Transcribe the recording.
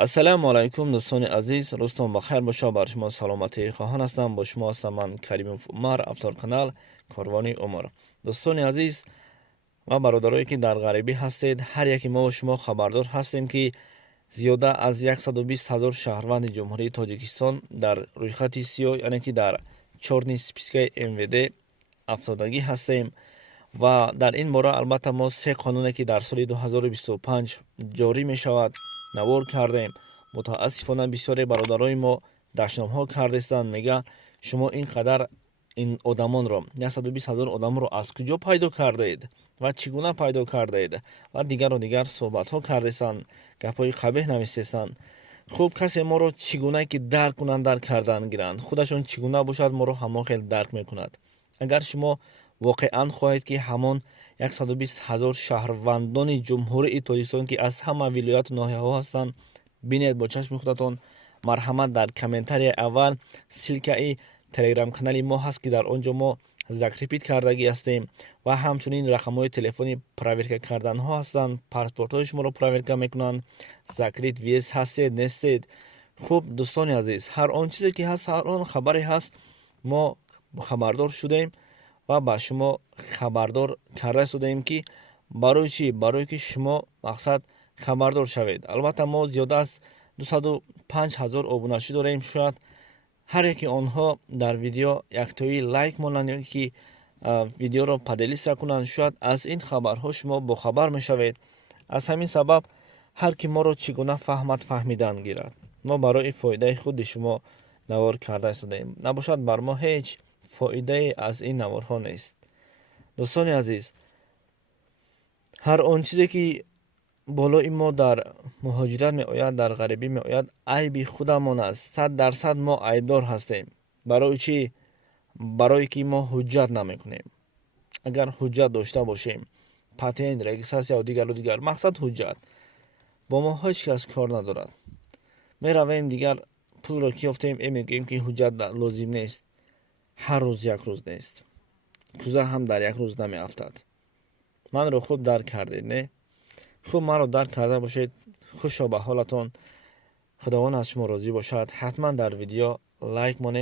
ассалому алайкум дӯстони азиз, рӯзтон бахайр бошад. бар шумо саломатии хоҳон ҳастам. бо шумо ҳастам ман Каримов Умар, авторканал Корвони Умар. дӯстони азиз ва бародарое ки дар ғарибӣ ҳастед, ҳар яки мо шумо хабардор ҳастем ки зиёда аз 120 000 шаҳрванди ҷумҳурии Тоҷикистон дар рӯйхати сиёҳ, яъне ки дар чорни спискаи МВД афтодагӣ ҳастем. ва дар ин бора албатта мо се қонуне ки дар соли 2025 ҷорӣ мешавад навор кардем. мутаассифона бисёре бародарои мо дашномҳо кардастанд, мега шумо ин қадар ин одамонро 120 000 одамро аз куҷо пайдо кардед ва чӣ гуна пайдо кардед ва дигару дигар суҳбатҳо кардастанд, гапҳои қабеҳ навистестанд. хуб, касе моро чӣ гуна ки дарк кунанд, дарк кардан гиранд, худашон чӣ гуна бошад моро ҳамон хел дарк мекунад. агар шумо воқеан хоҳед ки ҳамон 120 000 шаҳрвандони ҷумҳурии Тоҷикистон ки аз ҳама вилояту ноҳияҳо ҳастанд бинед бо чашми худатон, марҳамат дар комментарияи аввал силкаи телеграм-канали мо ҳаст ки дар он ҷо мо закрепит кардагӣ ҳастем ва ҳамчунин рақамҳои телефони проверка карданҳо ҳастанд. паспортҳои шуморо проверка мекунанд, закрит виз ҳастед нестед. хуб дӯстони азиз, ҳар он чизе ки ҳаст, ҳар он хабаре ҳаст, мо хабардор шудем ва ба шумо хабардор карда истодем ки барои чӣ? Барое ки шумо мақсад хабардор шавед. албатта мо зиёда аз 205 000 обуначӣ дорем. шояд ҳар яки онҳо дар видео яктои лайк монанд ё ки видеоро паделистра кунанд. шояд аз ин хабарҳо шумо бохабар мешавед. аз ҳамин сабаб ҳар ки моро чӣ гуна фаҳмад фаҳмидан гирад. мо барои фоидаи худи шумо навор карда истодем. набошад бар мо ҳеҷ фоидае аз ин наворҳо нест. дӯстони азиз, ҳар он чизе ки болои мо дар муҳоҷират меояд, дар ғарибӣ меояд, айби худамон аст. 100% мо айбдор ҳастем. барои чӣ? барое ки мо ҳуҷҷат намекунем. агар ҳуҷҷат дошта бошем, патент, регистратсия ва дигару дигар, мақсад ҳуҷҷат, бо мо ҳеҷ кас кор надорад. меравем дигар пулро ки ёфтем, мегӯем ки ҳуҷҷат лозим нест. ҳар рӯз як рӯз нест. кӯза ҳам дар як рӯз намеафтад. манро хуб дарк кардед, не? хуб, маро дарк карда бошед. хушо ба ҳолатон. худованд аз шумо розӣ бошад. ҳатман дар видео лайк монед.